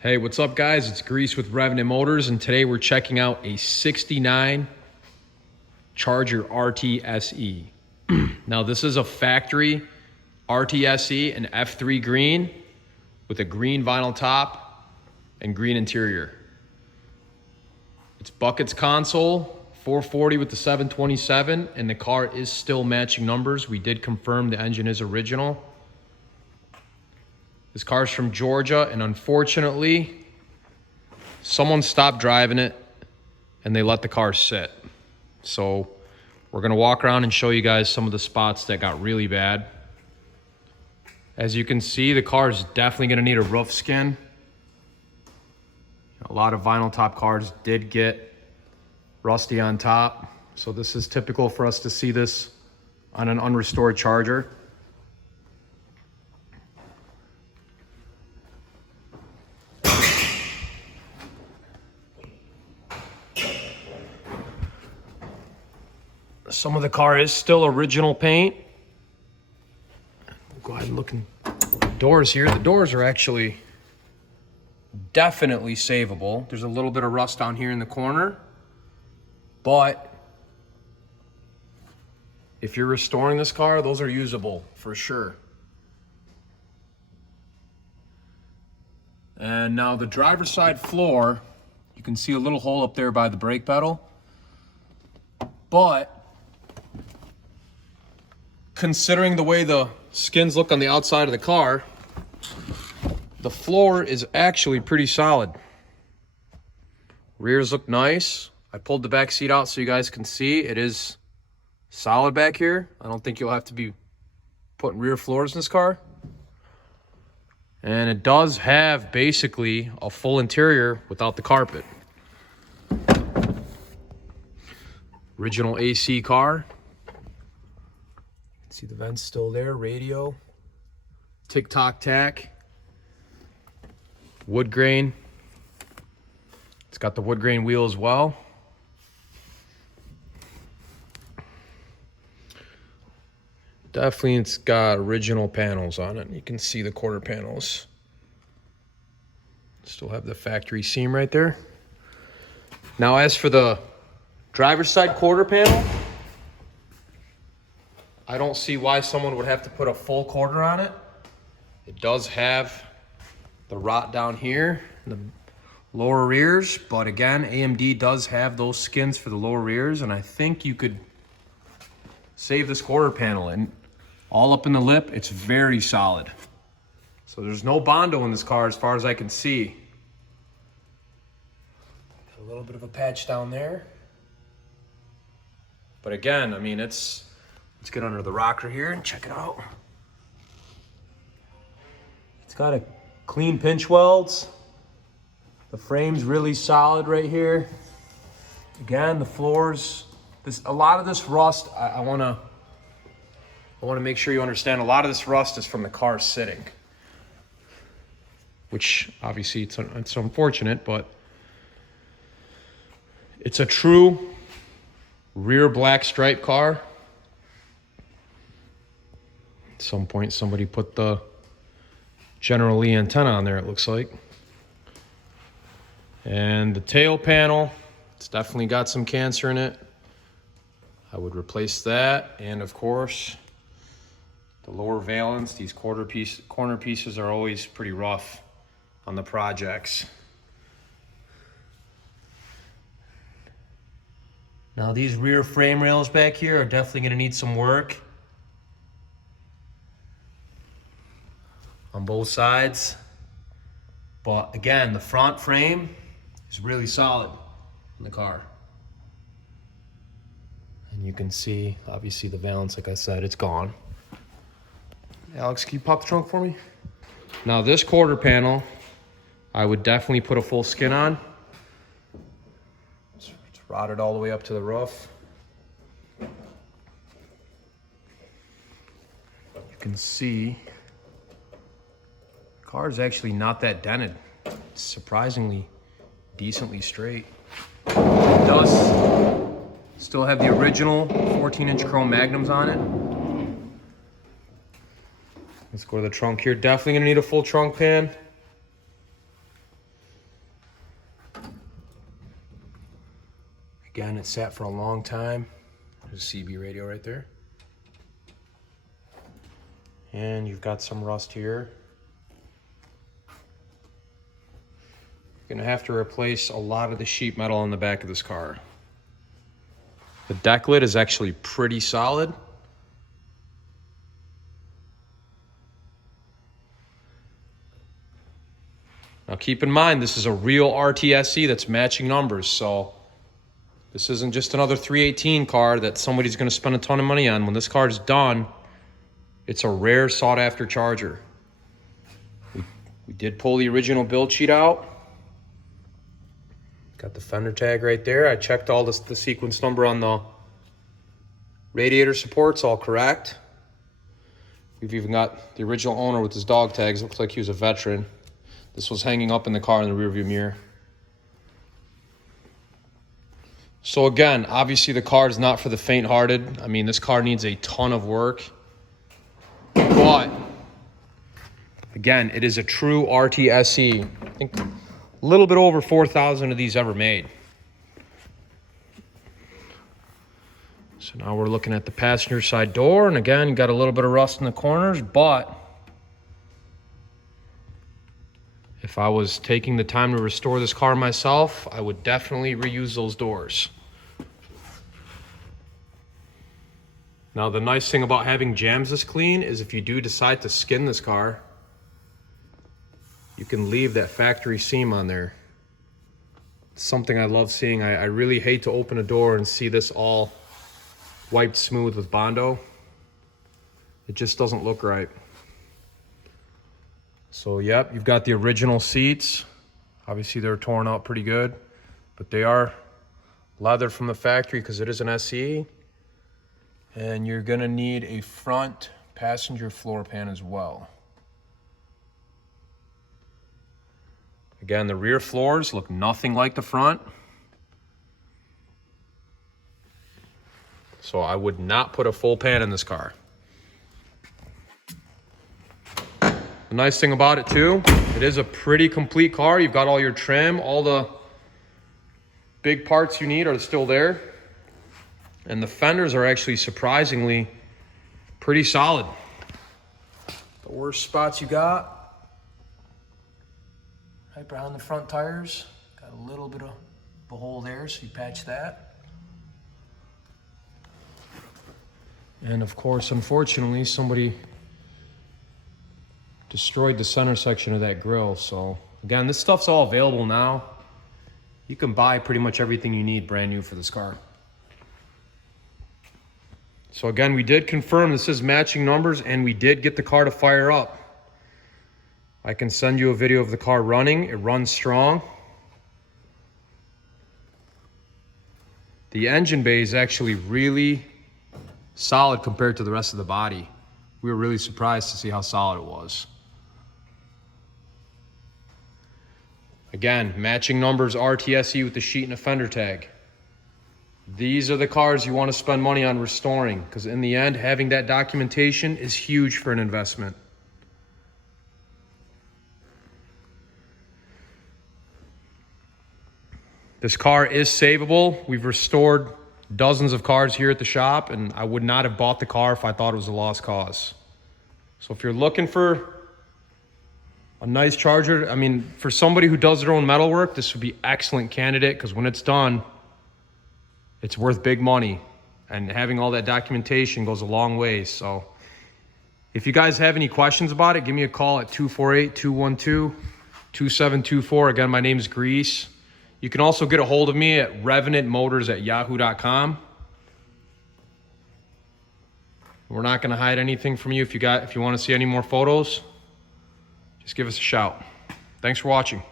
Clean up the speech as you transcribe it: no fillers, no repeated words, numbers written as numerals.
Hey, what's up guys? It's Grease with Revenant Motors, and today we're checking out a 69 Charger RTSE. Now this is a factory RTSE, an F3 green with a green vinyl top and green interior. It's buckets console, 440 with the 727, and the car is still matching numbers. We did confirm the engine is original. This car's from Georgia, and unfortunately, someone stopped driving it and they let the car sit. So we're gonna walk around and show you guys some of the spots that got really bad. As you can see, the car is definitely gonna need a roof skin. A lot of vinyl top cars did get rusty on top. So this is typical for us to see this on an unrestored Charger. Some of the car is still original paint. We'll go ahead and look in the doors here. The doors are actually definitely savable. There's a little bit of rust down here in the corner, but if you're restoring this car, those are usable for sure. And now the driver's side floor, you can see a little hole up there by the brake pedal, but considering the way the skins look on the outside of the car, the floor is actually pretty solid. Rears look nice. I pulled the back seat out so you guys can see it is solid back here. I don't think you'll have to be putting rear floors in this car. And it does have basically a full interior without the carpet. Original AC car. See the vents still there, radio, tick-tock tack, wood grain. It's got the wood grain wheel as well. Definitely it's got original panels on it. You can see the quarter panels. Still have the factory seam right there. Now as for the driver's side quarter panel, I don't see why someone would have to put a full quarter on it. It does have the rot down here, the lower rears, but again, AMD does have those skins for the lower rears, and I think you could save this quarter panel. And all up in the lip, it's very solid. So there's no Bondo in this car as far as I can see. Got a little bit of a patch down there. But again, I mean, let's get under the rocker here and check it out. It's got a clean pinch welds. The frame's really solid right here. Again, the floors, a lot of this rust, I wanna make sure you understand, a lot of this rust is from the car sitting. Which obviously it's unfortunate, but it's a true rear black stripe car. At some point, somebody put the General Lee antenna on there, it looks like. And the tail panel, it's definitely got some cancer in it. I would replace that. And of course, the lower valance, these corner pieces are always pretty rough on the projects. Now these rear frame rails back here are definitely gonna need some work on both sides. But again, the front frame is really solid in the car. And you can see, obviously the valance, like I said, it's gone. Alex, can you pop the trunk for me? Now this quarter panel, I would definitely put a full skin on. It's rotted all the way up to the roof. You can see the car is actually not that dented. It's surprisingly decently straight. It does still have the original 14-inch chrome magnums on it. Let's go to the trunk here. Definitely gonna need a full trunk pan. Again, it sat for a long time. There's a CB radio right there. And you've got some rust here. You're gonna have to replace a lot of the sheet metal on the back of this car. The deck lid is actually pretty solid. Now keep in mind, this is a real RTSE that's matching numbers, so this isn't just another 318 car that somebody's gonna spend a ton of money on. When this car is done, it's a rare sought after Charger. We did pull the original build sheet out. Got the fender tag right there. I checked all the sequence number on the radiator supports, all correct. We've even got the original owner with his dog tags. Looks like he was a veteran. This was hanging up in the car in the rearview mirror. So again, obviously the car is not for the faint-hearted. I mean, this car needs a ton of work. But again, it is a true RTSE. I think a little bit over 4,000 of these ever made. So now we're looking at the passenger side door, and again, got a little bit of rust in the corners, but if I was taking the time to restore this car myself, I would definitely reuse those doors. Now, the nice thing about having jams this clean is if you do decide to skin this car, you can leave that factory seam on there. It's something I love seeing. I really hate to open a door and see this all wiped smooth with Bondo. It just doesn't look right. So, yep, you've got the original seats. Obviously, they're torn out pretty good, but they are leather from the factory because it is an SE. And you're gonna need a front passenger floor pan as well. Again, the rear floors look nothing like the front. So I would not put a full pan in this car. The nice thing about it too, it is a pretty complete car. You've got all your trim, all the big parts you need are still there. And the fenders are actually surprisingly pretty solid. The worst spots you got, right behind the front tires. Got a little bit of a hole there, so you patch that. And of course, unfortunately, somebody destroyed the center section of that grill. So again, this stuff's all available now. You can buy pretty much everything you need brand new for this car. So again, we did confirm this is matching numbers and we did get the car to fire up. I can send you a video of the car running. It runs strong. The engine bay is actually really solid compared to the rest of the body. We were really surprised to see how solid it was. Again, matching numbers RTSE with the sheet and a fender tag. These are the cars you want to spend money on restoring, because in the end, having that documentation is huge for an investment. This car is savable. We've restored dozens of cars here at the shop, and I would not have bought the car if I thought it was a lost cause. So if you're looking for a nice Charger, I mean, for somebody who does their own metal work, this would be an excellent candidate, because when it's done, it's worth big money, and having all that documentation goes a long way. So if you guys have any questions about it, give me a call at 248-212-2724. Again, my name is Grease. You can also get a hold of me at revenantmotors@yahoo.com. We're not going to hide anything from you. If you want to see any more photos, just give us a shout. Thanks for watching.